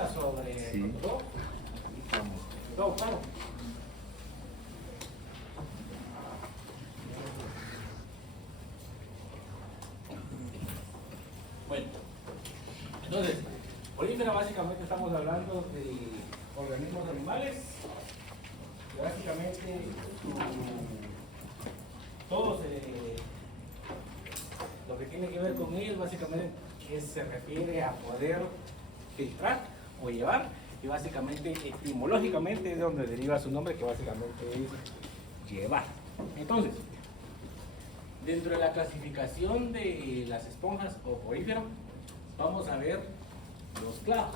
preguntas sobre Sí. todo, claro. Bueno, entonces, Olífera básicamente estamos hablando de organismos animales, que básicamente todos lo que tiene que ver con ellos básicamente se refiere a poder filtrar o llevar, y básicamente etimológicamente es donde deriva su nombre, que básicamente es llevar. Entonces, dentro de la clasificación de las esponjas o poríferos, vamos a ver los clavos.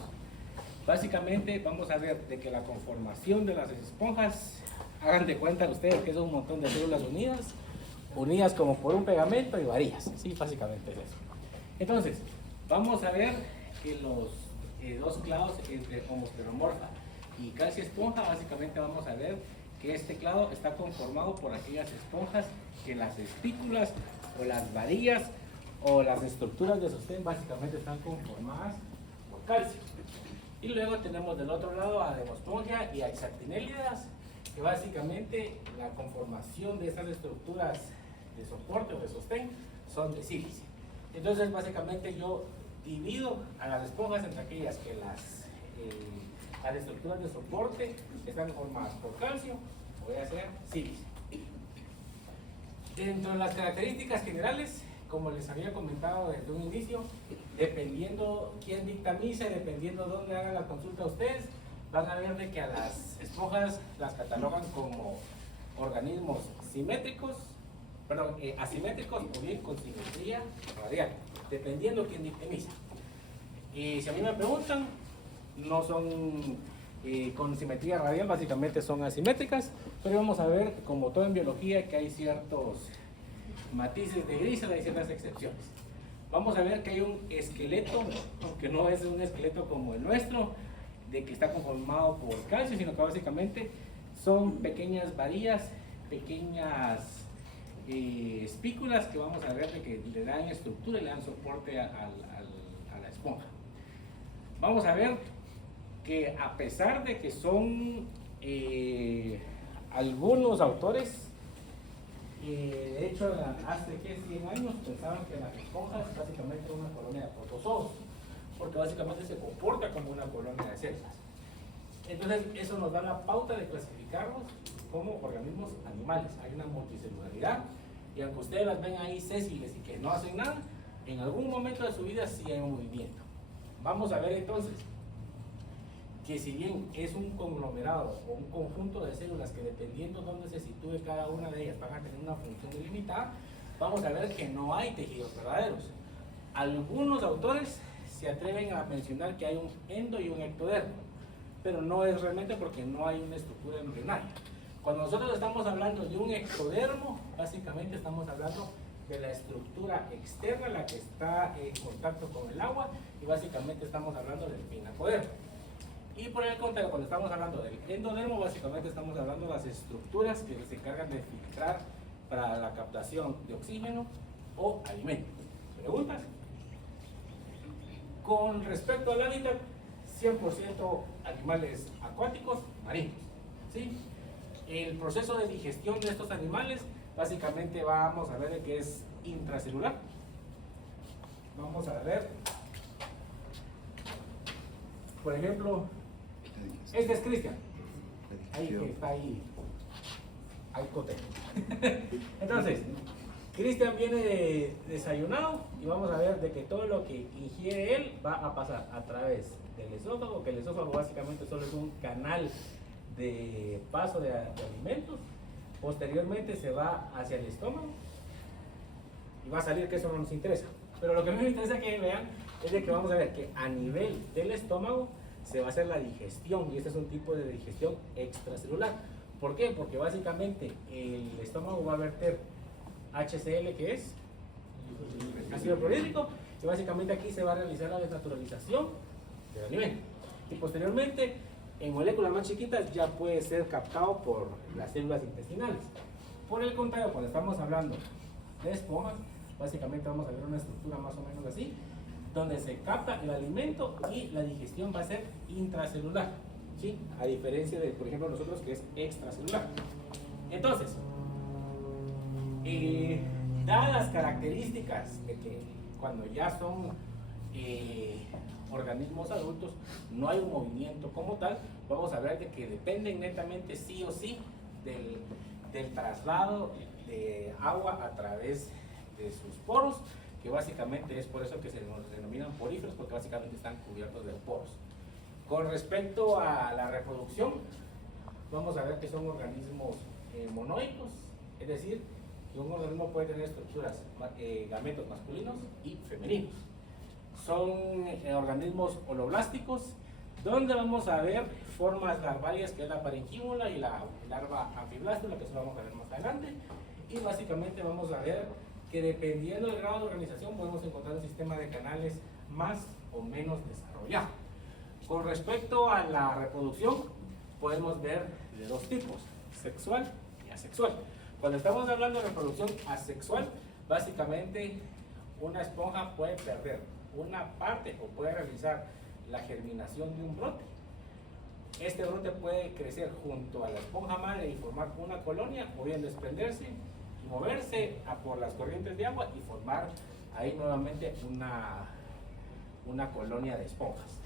Básicamente vamos a ver de que la conformación de las esponjas, hagan de cuenta ustedes que es un montón de células unidas como por un pegamento y varillas. Sí, básicamente es eso. Entonces, vamos a ver que los dos clavos entre homoscleromorfa y calcio esponja, básicamente vamos a ver que este clado está conformado por aquellas esponjas que las espículas o las varillas o las estructuras de sostén básicamente están conformadas por calcio. Y luego tenemos del otro lado a Demospongia y a Exactinellidas, que básicamente la conformación de estas estructuras de soporte o de sostén son de sílice. Entonces básicamente yo divido a las esponjas entre aquellas que las estructuras de soporte están formadas por calcio, voy a hacer sílice. Dentro de las características generales, como les había comentado desde un inicio, dependiendo quién dictamice, dependiendo dónde hagan la consulta ustedes, van a ver de que a las esponjas las catalogan como organismos simétricos, asimétricos o bien con simetría radial, dependiendo quién dictamiza. Y si a mí me preguntan, no son con simetría radial, básicamente son asimétricas, pero vamos a ver, como todo en biología, que hay ciertos matices de grises, hay ciertas excepciones. Vamos a ver que hay un esqueleto, aunque no es un esqueleto como el nuestro, de que está conformado por calcio, sino que básicamente son pequeñas varillas, pequeñas espículas que vamos a ver de que le dan estructura y le dan soporte a la esponja. Vamos a ver que a pesar de que son algunos autores, de hecho hace 100 años pensaban que las esponjas básicamente eran una colonia de protozoos, porque básicamente se comporta como una colonia de células. Entonces eso nos da la pauta de clasificarlos como organismos animales. Hay una multicelularidad, y aunque ustedes las ven ahí sésiles y que no hacen nada, en algún momento de su vida sí hay un movimiento. Vamos a ver entonces que si bien es un conglomerado o un conjunto de células que dependiendo de dónde se sitúe cada una de ellas van a tener una función delimitada, vamos a ver que no hay tejidos verdaderos. Algunos autores se atreven a mencionar que hay un endo y un ectodermo, pero no es realmente porque no hay una estructura embrionaria. Cuando nosotros estamos hablando de un ectodermo, básicamente estamos hablando de la estructura externa, la que está en contacto con el agua, y básicamente estamos hablando del pinacodermo. Y por el contrario, cuando estamos hablando del endodermo, básicamente estamos hablando de las estructuras que se encargan de filtrar para la captación de oxígeno o alimentos. ¿Preguntas? Con respecto al hábitat, 100% animales acuáticos, marinos. ¿Sí? El proceso de digestión de estos animales, básicamente vamos a ver de que es intracelular. Vamos a ver, por ejemplo, este es Cristian, ahí que está ahí cote. Entonces, Cristian viene desayunado y vamos a ver de que todo lo que ingiere él va a pasar a través del esófago, que el esófago básicamente solo es un canal de paso de alimentos. Posteriormente se va hacia el estómago y va a salir, que eso no nos interesa. Pero lo que me interesa que vean es de que vamos a ver que a nivel del estómago se va a hacer la digestión, y este es un tipo de digestión extracelular. ¿Por qué? Porque básicamente el estómago va a verter HCl, que es ácido clorhídrico, y básicamente aquí se va a realizar la desnaturalización del alimento. Y posteriormente, en moléculas más chiquitas, ya puede ser captado por las células intestinales. Por el contrario, cuando estamos hablando de esponjas, básicamente vamos a ver una estructura más o menos así, donde se capta el alimento y la digestión va a ser intracelular, ¿sí? A diferencia de, por ejemplo, nosotros que es extracelular. Entonces, dadas las características de que cuando ya son organismos adultos no hay un movimiento como tal, vamos a ver de que dependen netamente sí o sí del traslado de agua a través de sus poros, que básicamente es por eso que se nos denominan poríferos, porque básicamente están cubiertos de poros. Con respecto a la reproducción, vamos a ver que son organismos monoicos, es decir, que un organismo puede tener estructuras, gametos masculinos y femeninos. Son organismos holoblásticos, donde vamos a ver formas larvarias, que es la parenquímula y la larva anfiblástula, que eso lo vamos a ver más adelante. Y básicamente vamos a ver que dependiendo del grado de organización podemos encontrar un sistema de canales más o menos desarrollado. Con respecto a la reproducción, podemos ver de dos tipos, sexual y asexual. Cuando estamos hablando de reproducción asexual, básicamente una esponja puede perder una parte o puede realizar la germinación de un brote. Este brote puede crecer junto a la esponja madre y formar una colonia, o bien desprenderse y moverse por las corrientes de agua y formar ahí nuevamente una colonia de esponjas.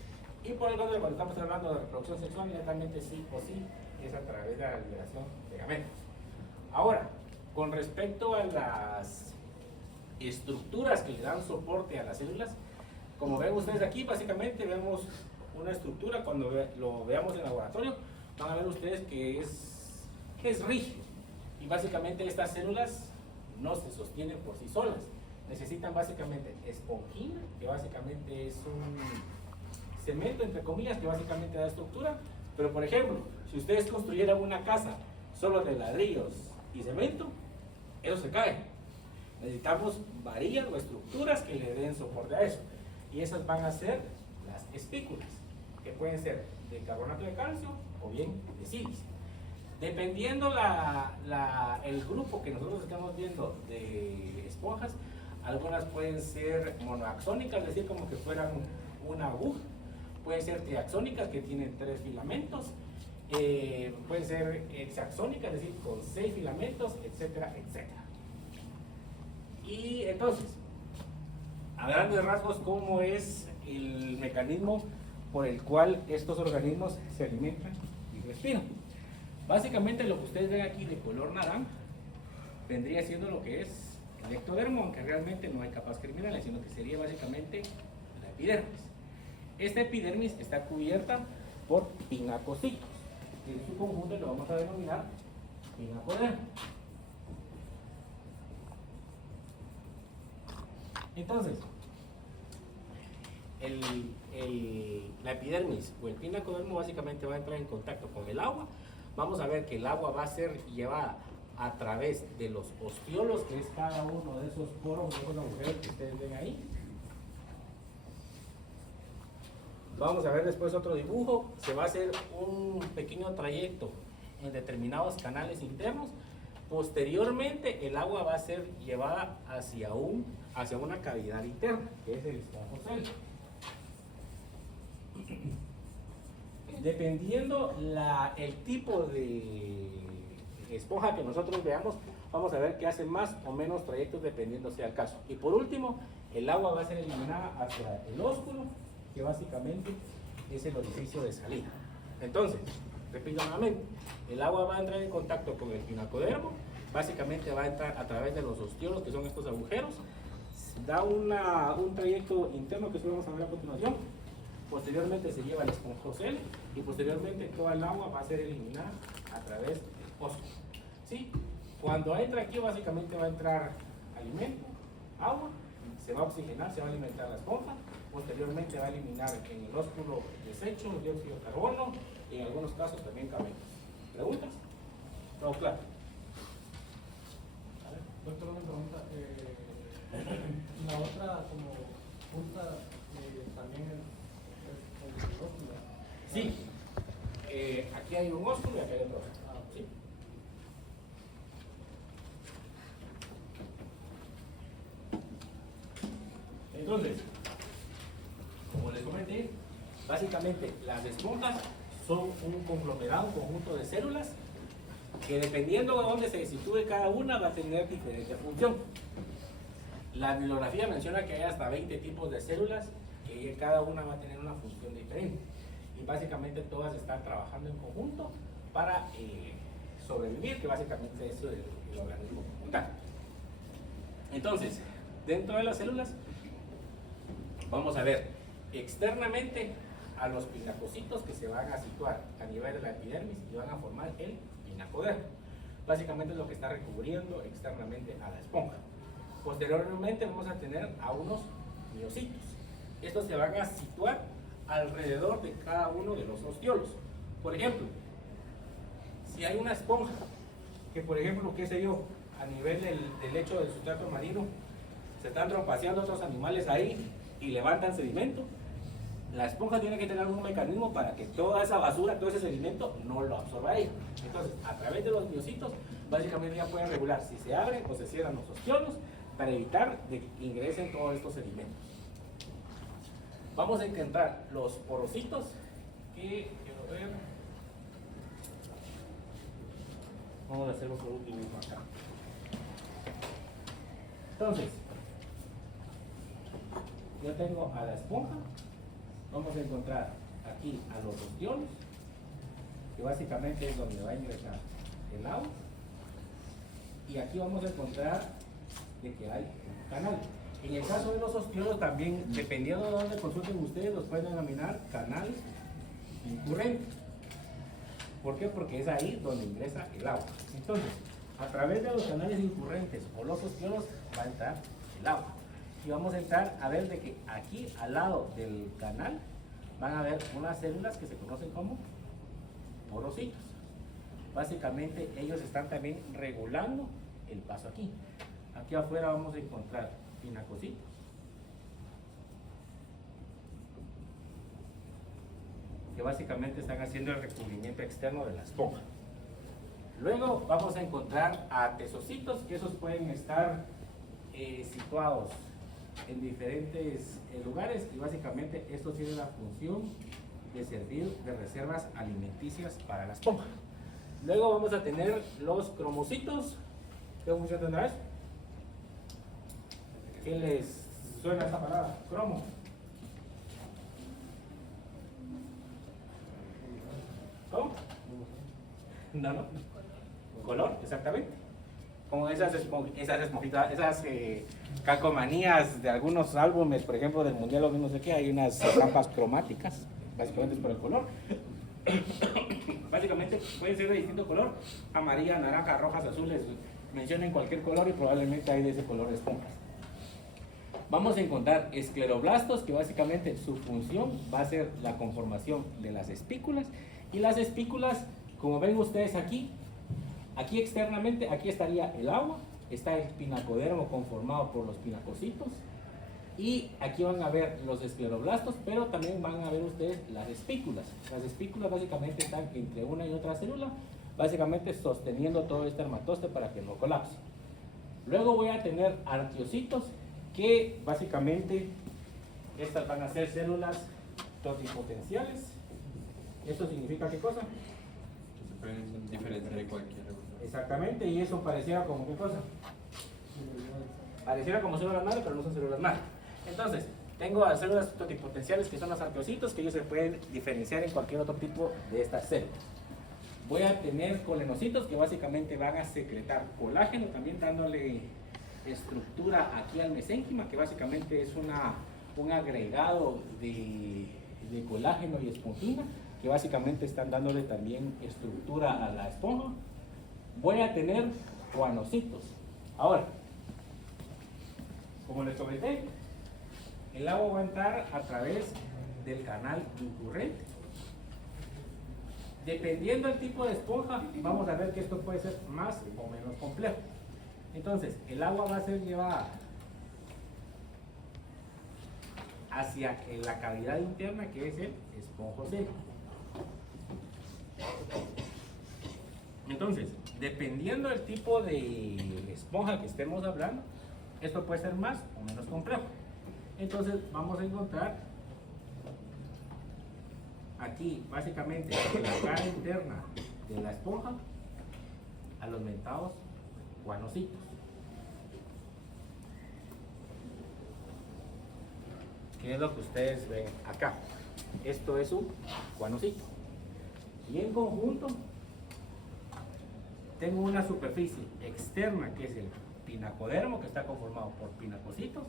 Y por el contrario, cuando estamos hablando de reproducción sexual, netamente sí o sí es a través de la liberación de gametos. Ahora, con respecto a las estructuras que le dan soporte a las células, como ven ustedes aquí, básicamente vemos una estructura, cuando lo veamos en laboratorio, van a ver ustedes que es rígido. Y básicamente estas células no se sostienen por sí solas. Necesitan básicamente esponjina, que básicamente es un cemento, entre comillas, que básicamente da estructura. Pero por ejemplo, si ustedes construyeran una casa solo de ladrillos y cemento, eso se cae. Necesitamos varillas o estructuras que le den soporte a eso. Y esas van a ser las espículas, que pueden ser de carbonato de calcio o bien de sílice. Dependiendo el grupo que nosotros estamos viendo de esponjas, algunas pueden ser monoaxónicas, es decir, como que fueran una aguja. Pueden ser triaxónicas, que tienen 3 filamentos. Pueden ser hexaxónicas, es decir, con 6 filamentos, etcétera, etcétera. Y entonces, a grandes rasgos, ¿cómo es el mecanismo por el cual estos organismos se alimentan y respiran? Básicamente lo que ustedes ven aquí de color naranja vendría siendo lo que es el ectodermo, aunque realmente no hay capas germinales, sino que sería básicamente la epidermis. Esta epidermis está cubierta por pinacocitos, que en su conjunto lo vamos a denominar pinacodermo. Entonces, la epidermis o el pinacodermo básicamente va a entrar en contacto con el agua. Vamos a ver que el agua va a ser llevada a través de los ostiolos, que es cada uno de esos poros, de esos agujeros que ustedes ven ahí. Vamos a ver después otro dibujo. Se va a hacer un pequeño trayecto en determinados canales internos. Posteriormente, el agua va a ser llevada hacia una cavidad interna, que es el esponjocele. Dependiendo el tipo de esponja que nosotros veamos, vamos a ver que hace más o menos trayectos dependiendo sea el caso. Y por último, el agua va a ser eliminada hacia el ósculo, que básicamente es el orificio de salida. Entonces, repito nuevamente, el agua va a entrar en contacto con el pinacodermo, básicamente va a entrar a través de los ostiolos, que son estos agujeros, da un trayecto interno que vamos a ver a continuación. Posteriormente se lleva el esponjocele y posteriormente toda el agua va a ser eliminada a través del ósculo. ¿Sí? Cuando entra aquí básicamente va a entrar alimento, agua, se va a oxigenar, se va a alimentar la esponja, posteriormente va a eliminar en el ósculo desecho, dióxido de carbono y en algunos casos también gametos. ¿Preguntas? ¿Todo claro? Doctor, una pregunta. La otra como punta también es el ósculo. Sí. Aquí hay un ósculo y aquí hay otro. ¿Sí? Entonces, comenté, básicamente las esponjas son un conglomerado, un conjunto de células que dependiendo de dónde se sitúe cada una va a tener diferente función. La bibliografía menciona que hay hasta 20 tipos de células que cada una va a tener una función diferente y básicamente todas están trabajando en conjunto para sobrevivir, que básicamente es el organismo como tal. Entonces, dentro de las células vamos a ver externamente a los pinacocitos que se van a situar a nivel de la epidermis y van a formar el pinacodermo. Básicamente es lo que está recubriendo externamente a la esponja. Posteriormente vamos a tener a unos miocitos. Estos se van a situar alrededor de cada uno de los osteolos. Por ejemplo, si hay una esponja que, por ejemplo, qué sé yo, a nivel del lecho del sustrato marino, se están tropaceando otros animales ahí y levantan sedimento, la esponja tiene que tener un mecanismo para que toda esa basura, todo ese sedimento, no lo absorba ella. Entonces, a través de los miocitos, básicamente ya pueden regular si se abren o se cierran los osteolos para evitar de que ingresen todos estos sedimentos. Vamos a encontrar los porocitos que, quiero ver, vamos a hacerlo por último acá. Entonces, yo tengo a la esponja, vamos a encontrar aquí a los osteolos, que básicamente es donde va a ingresar el agua, y aquí vamos a encontrar de que hay un canal. En el caso de los osteolos también, dependiendo de dónde consulten ustedes, los pueden denominar canal incurrente. ¿Por qué? Porque es ahí donde ingresa el agua. Entonces, a través de los canales incurrentes o los osteolos va a entrar el agua. Y vamos a entrar a ver de que aquí al lado del canal van a haber unas células que se conocen como porocitos. Básicamente ellos están también regulando el paso aquí. Aquí afuera vamos a encontrar pinacocitos. Que básicamente están haciendo el recubrimiento externo de la esponja. Luego vamos a encontrar a tesocitos, que esos pueden estar situados en diferentes lugares y básicamente esto tiene la función de servir de reservas alimenticias para la esponja. Luego vamos a tener los cromocitos. ¿Qué función tendrá eso? ¿Qué les suena esta palabra? Cromo. ¿Cómo? No. Color, exactamente. Como esas esponjitas, esas calcomanías de algunos álbumes, por ejemplo del Mundial o no sé qué, hay unas estampas cromáticas, básicamente es por el color. Básicamente pueden ser de distinto color, amarilla, naranja, rojas, azules, mencionen cualquier color y probablemente hay de ese color de esponjas. Vamos a encontrar escleroblastos, que básicamente su función va a ser la conformación de las espículas, y las espículas, como ven ustedes aquí externamente, aquí estaría el agua, está el pinacodermo conformado por los pinacocitos, y aquí van a ver los escleroblastos, pero también van a ver ustedes las espículas. Las espículas básicamente están entre una y otra célula, básicamente sosteniendo todo este armatoste para que no colapse. Luego voy a tener arqueocitos, que básicamente estas van a ser células totipotenciales. ¿Esto significa qué cosa? Que se pueden diferenciar de cualquier. Exactamente, y eso pareciera como qué cosa. Pareciera como células madre, pero no son células madre. Entonces, tengo las células totipotenciales, que son los arqueocitos, que ellos se pueden diferenciar en cualquier otro tipo de estas células. Voy a tener colenocitos, que básicamente van a secretar colágeno, también dándole estructura aquí al mesénquima, que básicamente es un agregado de colágeno y esponjina, que básicamente están dándole también estructura a la esponja. Voy a tener guanocitos. Ahora, como les comenté, el agua va a entrar a través del canal incurrente. Dependiendo del tipo de esponja, vamos a ver que esto puede ser más o menos complejo. Entonces, el agua va a ser llevada hacia la cavidad interna, que es el esponjocele. Entonces, dependiendo del tipo de esponja que estemos hablando, esto puede ser más o menos complejo. Entonces, vamos a encontrar aquí básicamente en la cara interna de la esponja a los mentados guanocitos. ¿Qué es lo que ustedes ven acá? Esto es un guanocito. Y en conjunto tengo una superficie externa que es el pinacodermo, que está conformado por pinacocitos,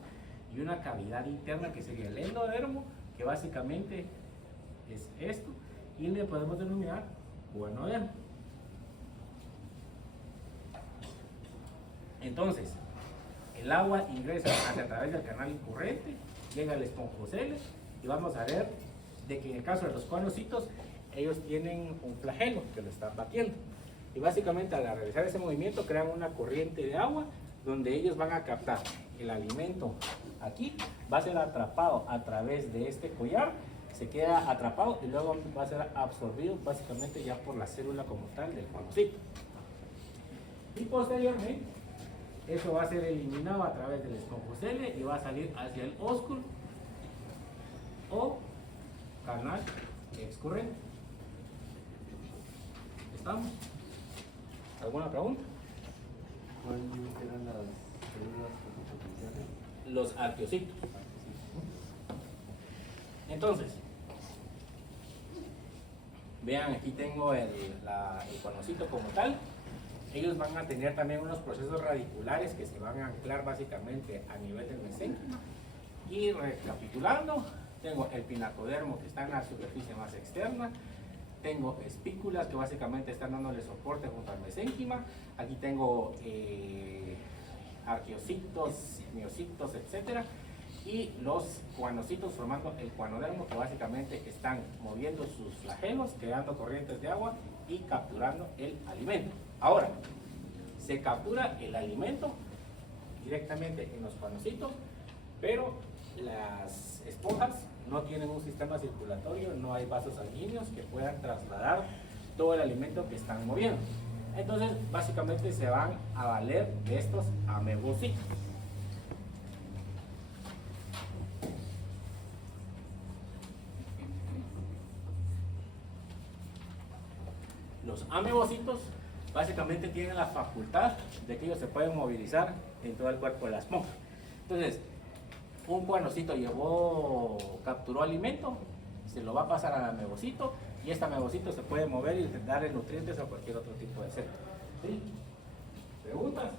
y una cavidad interna que sería el endodermo, que básicamente es esto, y le podemos denominar guanodermo. Entonces, el agua ingresa a través del canal incurrente, llega al esponjocele, y vamos a ver de que en el caso de los guanocitos, ellos tienen un flagelo que lo están batiendo. Y básicamente al realizar ese movimiento crean una corriente de agua donde ellos van a captar el alimento aquí, va a ser atrapado a través de este collar, se queda atrapado y luego va a ser absorbido básicamente ya por la célula como tal del guanocito. Y posteriormente eso va a ser eliminado a través del esponjocele y va a salir hacia el ósculo o canal excurrente. ¿Estamos? ¿Alguna pregunta? ¿Cuáles eran las células fotopotenciales? Los arqueocitos. Entonces, vean, aquí tengo el guanocito como tal. Ellos van a tener también unos procesos radiculares que se van a anclar básicamente a nivel del mesénquima. Y recapitulando, tengo el pinacodermo que está en la superficie más externa. Tengo espículas que básicamente están dándole soporte junto al mesénquima. Aquí tengo arqueocitos, miocitos, etc. Y los guanocitos formando el guanodermo que básicamente están moviendo sus flagelos, creando corrientes de agua y capturando el alimento. Ahora, se captura el alimento directamente en los guanocitos, pero las esponjas no tienen un sistema circulatorio, no hay vasos sanguíneos que puedan trasladar todo el alimento que están moviendo. Entonces, básicamente se van a valer de estos amebocitos. Los amebocitos básicamente tienen la facultad de que ellos se pueden movilizar en todo el cuerpo de la esponja. Entonces, un guanocito capturó alimento, se lo va a pasar al amebocito y este amebocito se puede mover y darle nutrientes a cualquier otro tipo de célula. ¿Sí? ¿Preguntas?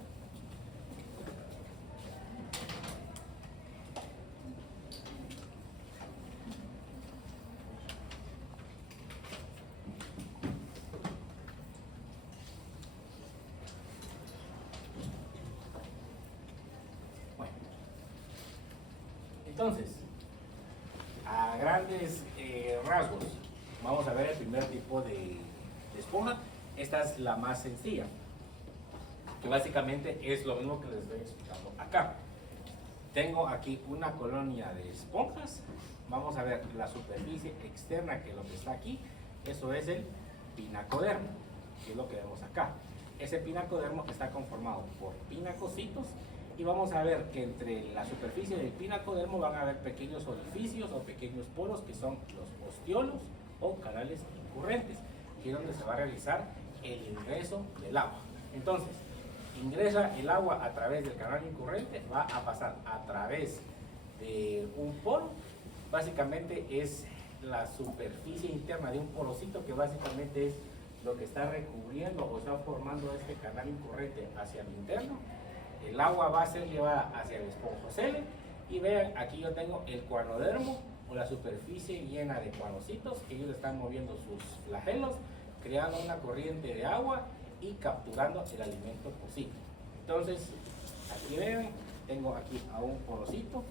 Entonces, a grandes rasgos, vamos a ver el primer tipo de esponja. Esta es la más sencilla, que básicamente es lo mismo que les estoy explicando acá. Tengo aquí una colonia de esponjas. Vamos a ver la superficie externa, que es lo que está aquí. Eso es el pinacodermo, que es lo que vemos acá. Ese pinacodermo está conformado por pinacocitos. Y vamos a ver que entre la superficie del pinacodermo van a haber pequeños orificios o pequeños poros que son los ostiolos o canales incurrentes, que es donde se va a realizar el ingreso del agua. Entonces, ingresa el agua a través del canal incurrente, va a pasar a través de un poro. Básicamente es la superficie interna de un porocito, que básicamente es lo que está recubriendo o está formando este canal incurrente hacia el interno. El agua va a ser llevada hacia el esponjocele y vean, aquí yo tengo el guanodermo o la superficie llena de guanocitos, que ellos están moviendo sus flagelos, creando una corriente de agua y capturando el alimento posible. Entonces, aquí vean, tengo aquí a un porocito,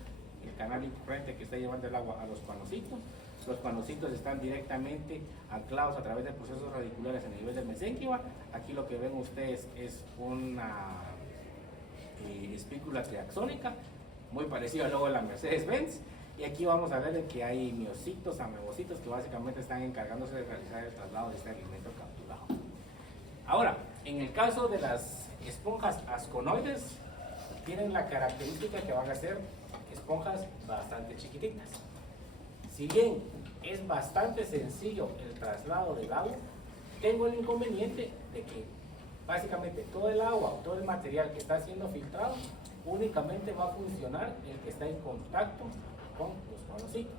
el canal incurrente que está llevando el agua a los guanocitos. Los guanocitos están directamente anclados a través de procesos radiculares a nivel del mesénquima. Aquí lo que ven ustedes es una espícula triaxónica, muy parecida luego a la Mercedes-Benz, y aquí vamos a ver que hay miocitos, amebocitos, que básicamente están encargándose de realizar el traslado de este alimento capturado. Ahora, en el caso de las esponjas asconoides, tienen la característica que van a ser esponjas bastante chiquititas. Si bien es bastante sencillo el traslado del agua. Tengo el inconveniente de que básicamente todo el agua o todo el material que está siendo filtrado únicamente va a funcionar el que está en contacto con los conocidos.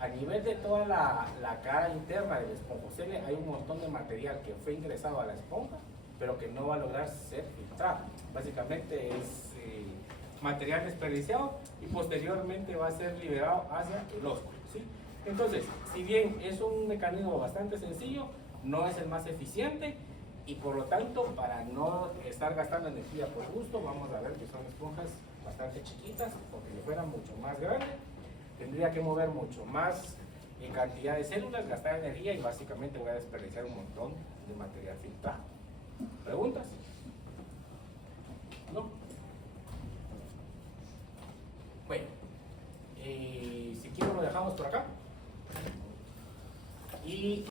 A nivel de toda la cara interna del esponjocele hay un montón de material que fue ingresado a la esponja, pero que no va a lograr ser filtrado. Básicamente es material desperdiciado y posteriormente va a ser liberado hacia el ósculo, ¿sí? Entonces, si bien es un mecanismo bastante sencillo, no es el más eficiente y por lo tanto, para no estar gastando energía por gusto, vamos a ver que son esponjas bastante chiquitas, porque si fueran mucho más grandes, tendría que mover mucho más cantidad de células, gastar energía y básicamente voy a desperdiciar un montón de material filtrado. ¿Preguntas? ¿No? Bueno, si quiero lo dejamos por acá. Y